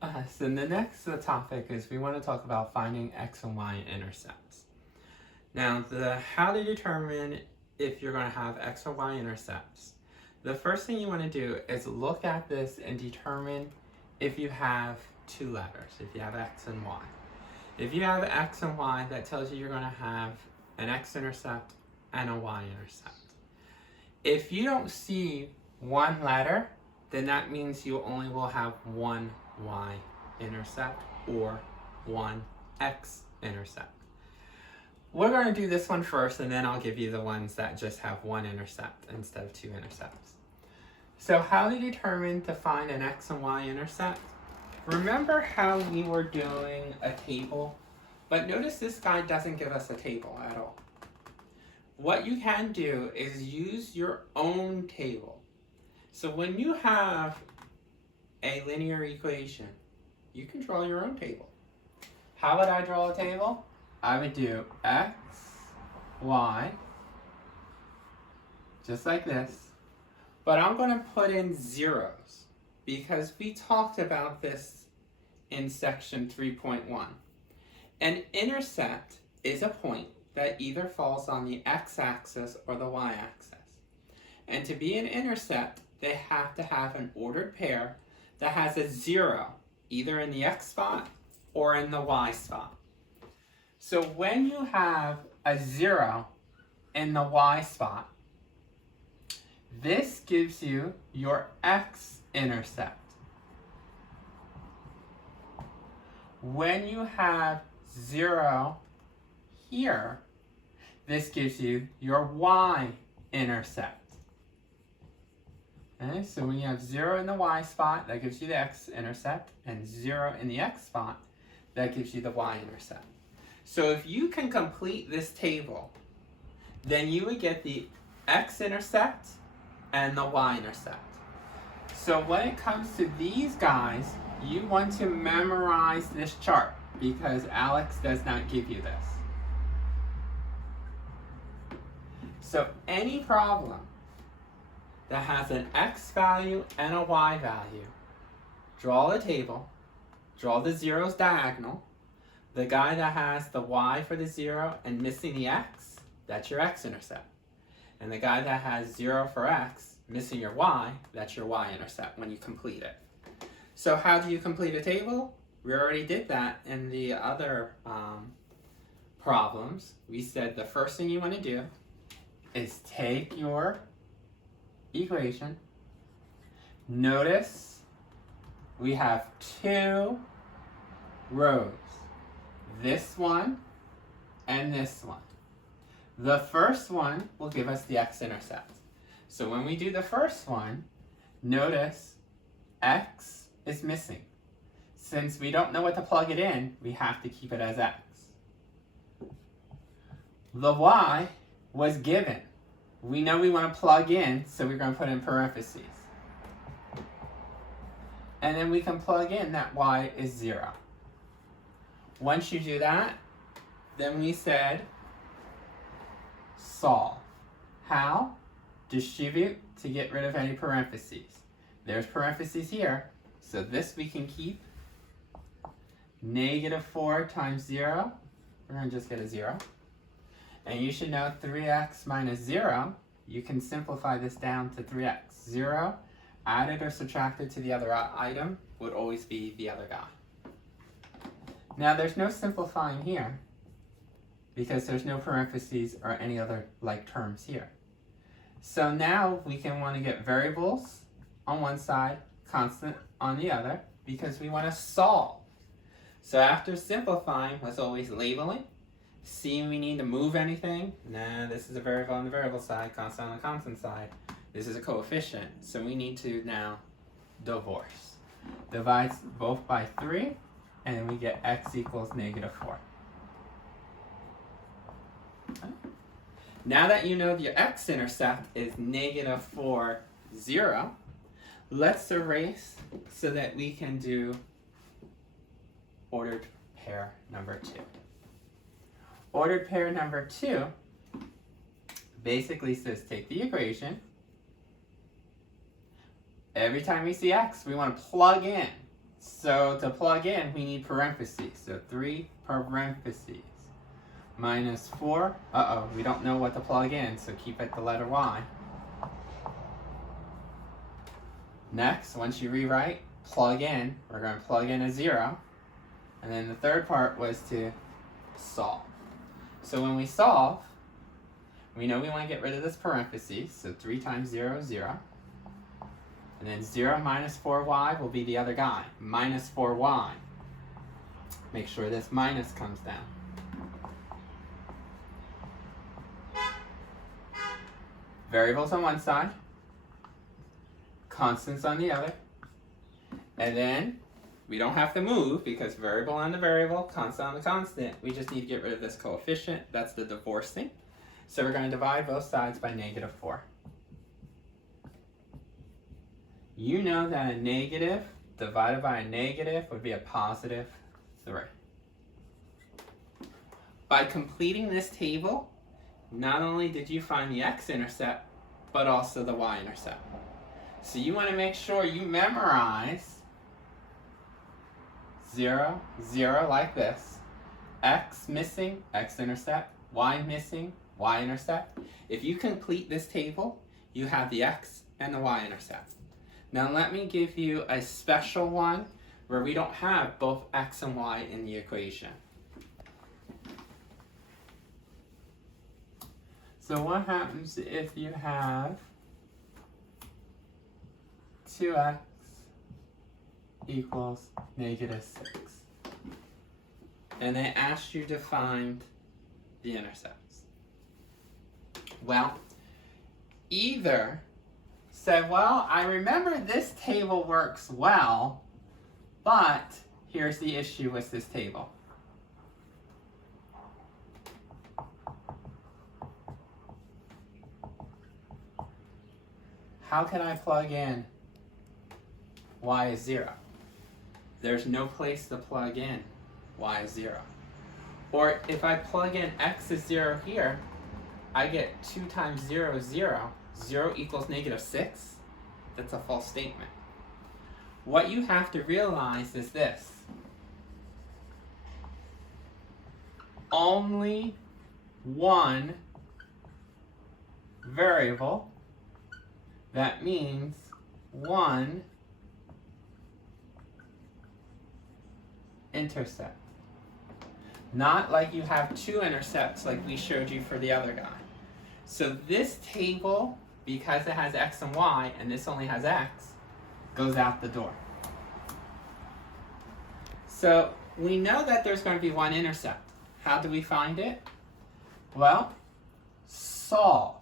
So the next topic is we want to talk about finding x and y intercepts. Now, how to determine if you're going to have x or y intercepts. The first thing you want to do is look at this and determine if you have two letters, if you have x and y. If you have x and y, that tells you you're going to have an x-intercept and a y-intercept. If you don't see one letter, then that means you only will have one y-intercept or one x-intercept. We're going to do this one first, and then I'll give you the ones that just have one intercept instead of two intercepts. So how to determine to find an x and y intercept? Remember how we were doing a table? But notice this guy doesn't give us a table at all. What you can do is use your own table. So when you have a linear equation, you can draw your own table. How would I draw a table? I would do x, y, just like this. But I'm going to put in zeros because we talked about this in section 3.1. An intercept is a point that either falls on the x-axis or the y-axis. And to be an intercept, they have to have an ordered pair that has a zero, either in the x spot or in the y spot. So when you have a zero in the y spot, this gives you your x-intercept. When you have 0 here, this gives you your y-intercept. Okay, so when you have 0 in the y spot, that gives you the x-intercept, and 0 in the x spot, that gives you the y-intercept. So if you can complete this table, then you would get the x-intercept and the y-intercept. So when it comes to these guys, you want to memorize this chart because Alex does not give you this. So any problem that has an x value and a y value, draw the table, draw the zeros diagonal. The guy that has the y for the 0 and missing the x, that's your x-intercept. And the guy that has 0 for x, missing your y, that's your y-intercept when you complete it. So how do you complete a table? We already did that in the other problems. We said the first thing you want to do is take your equation. Notice we have two rows. This one and this one. The first one will give us the x-intercept. So when we do the first one, notice x is missing. Since we don't know what to plug it in, we have to keep it as x. The y was given. We know we want to plug in, so we're going to put in parentheses. And then we can plug in that y is 0. Once you do that, then we said solve. How? Distribute to get rid of any parentheses. There's parentheses here, so this we can keep. -4 times 0, we're going to just get a 0. And you should know 3x minus 0, you can simplify this down to 3x. 0 added or subtracted to the other item would always be the other guy. Now there's no simplifying here because there's no parentheses or any other like terms here. So now we can want to get variables on one side, constant on the other, because we want to solve. So after simplifying, what's always labeling? Seeing we need to move anything? Nah, this is a variable on the variable side, constant on the constant side. This is a coefficient, so we need to now divorce. Divides both by 3, and we get x equals -4. Okay. Now that you know your x-intercept is -4, 0, let's erase so that we can do ordered pair number 2. Ordered pair number 2 basically says take the equation. Every time we see x, we want to plug in So to plug in, we need parentheses. So 3 parentheses minus 4. We don't know what to plug in, so keep it the letter Y. Next, once you rewrite, plug in. We're going to plug in a 0. And then the third part was to solve. So when we solve, we know we want to get rid of this parentheses. So 3 times 0 is 0. And then 0 minus 4y will be the other guy, minus 4y. Make sure this minus comes down. Variables on one side, constants on the other. And then we don't have to move because variable on the variable, constant on the constant. We just need to get rid of this coefficient. That's the divorcing. So we're going to divide both sides by negative 4. You know that a negative divided by a negative would be a positive 3. By completing this table, not only did you find the x-intercept, but also the y-intercept. So you want to make sure you memorize 0, 0 like this, x missing, x-intercept, y missing, y-intercept. If you complete this table, you have the x and the y-intercept. Now let me give you a special one where we don't have both x and y in the equation. So what happens if you have 2x equals negative 6? And they asked you to find the intercepts. Well, either say, well, I remember this table works well, but here's the issue with this table. How can I plug in y is 0? There's no place to plug in y is 0. Or if I plug in x is 0 here, I get 2 times 0 is 0. 0 equals negative 6. That's a false statement. What you have to realize is this. Only one variable. That means one intercept. Not like you have 2 intercepts like we showed you for the other guy. So this table, because it has x and y, and this only has x, goes out the door. So we know that there's going to be one intercept. How do we find it? Well, solve.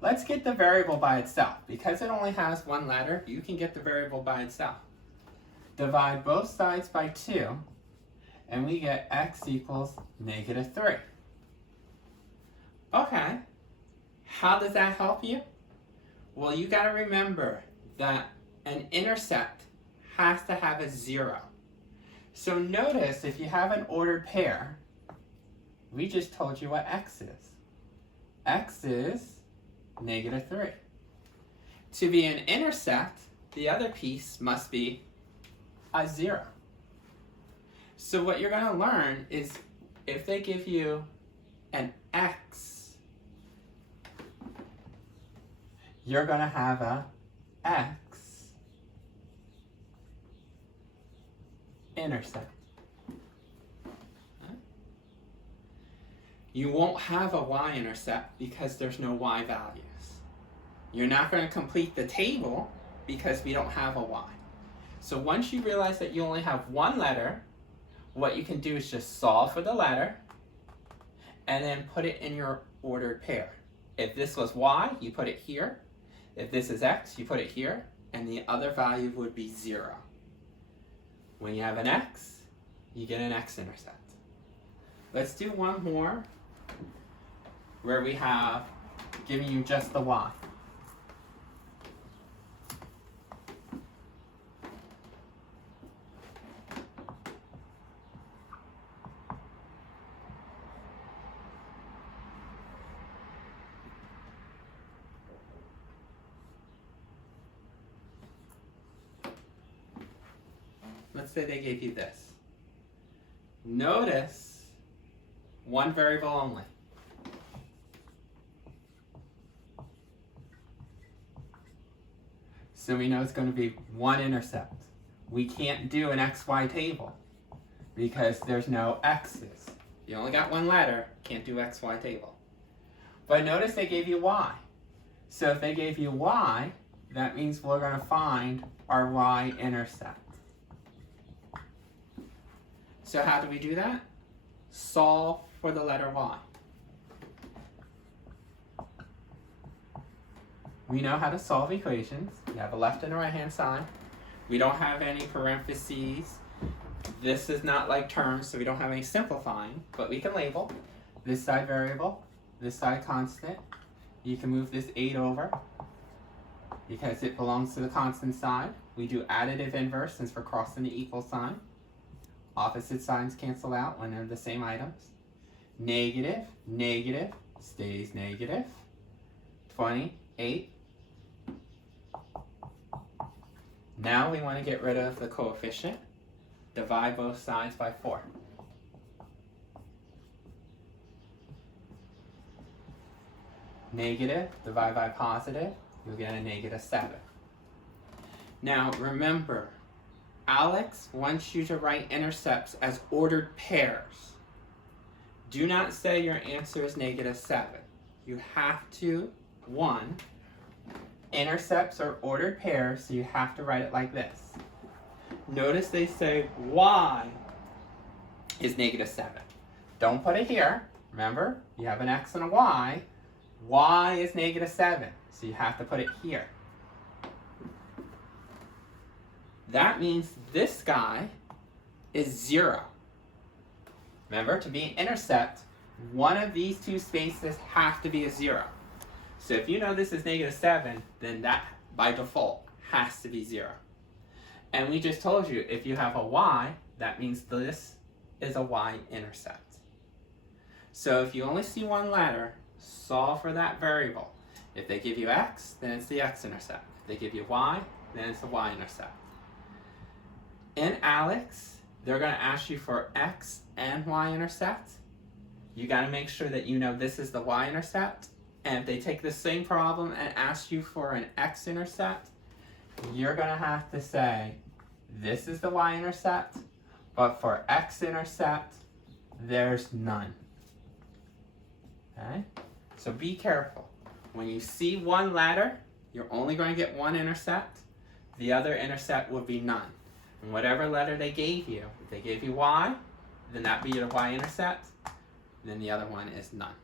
Let's get the variable by itself. Because it only has one letter, you can get the variable by itself. Divide both sides by 2, and we get x equals negative 3. Okay, how does that help you? Well, you got to remember that an intercept has to have a 0. So notice if you have an ordered pair, we just told you what x is. X is negative 3. To be an intercept, the other piece must be a 0. So what you're going to learn is if they give you an x, you're going to have a x intercept. You won't have a y-intercept because there's no y values. You're not going to complete the table because we don't have a y. So once you realize that you only have one letter, what you can do is just solve for the letter and then put it in your ordered pair. If this was y, you put it here. If this is x, you put it here, and the other value would be 0. When you have an x, you get an x-intercept. Let's do one more where we have giving you just the y. let's say they gave you this. Notice one variable only. So we know it's going to be one intercept. We can't do an XY table because there's no X's. You only got one letter, can't do XY table. But notice they gave you Y. So if they gave you Y, that means we're going to find our Y-intercept. So how do we do that? Solve for the letter Y. We know how to solve equations. We have a left and a right-hand side. We don't have any parentheses. This is not like terms, so we don't have any simplifying, but we can label. This side variable, this side constant. You can move this 8 over because it belongs to the constant side. We do additive inverse since we're crossing the equal sign. Opposite signs cancel out when they're the same items. Negative, negative, stays negative. 28. Now we want to get rid of the coefficient. Divide both sides by 4. Negative, divide by positive, you'll get a -7. Now remember, Alex wants you to write intercepts as ordered pairs. Do not say your answer is -7. You have to, 1, intercepts are ordered pairs, so you have to write it like this. Notice they say Y is -7. Don't put it here. Remember, you have an X and a Y. Y is -7, so you have to put it here. That means this guy is 0. Remember, to be an intercept, one of these two spaces have to be a 0. So if you know this is -7, then that, by default, has to be 0. And we just told you, if you have a Y, that means this is a Y-intercept. So if you only see one letter, solve for that variable. If they give you X, then it's the X-intercept. If they give you Y, then it's the Y-intercept. In Alex, they're going to ask you for X and Y-intercept. You got to make sure that you know this is the Y-intercept. And if they take the same problem and ask you for an X-intercept, you're going to have to say, this is the Y-intercept, but for X-intercept, there's none. Okay? So be careful. When you see one letter, you're only going to get one intercept. The other intercept will be none. And whatever letter they gave you, if they gave you Y, then that be your Y-intercept, then the other one is none.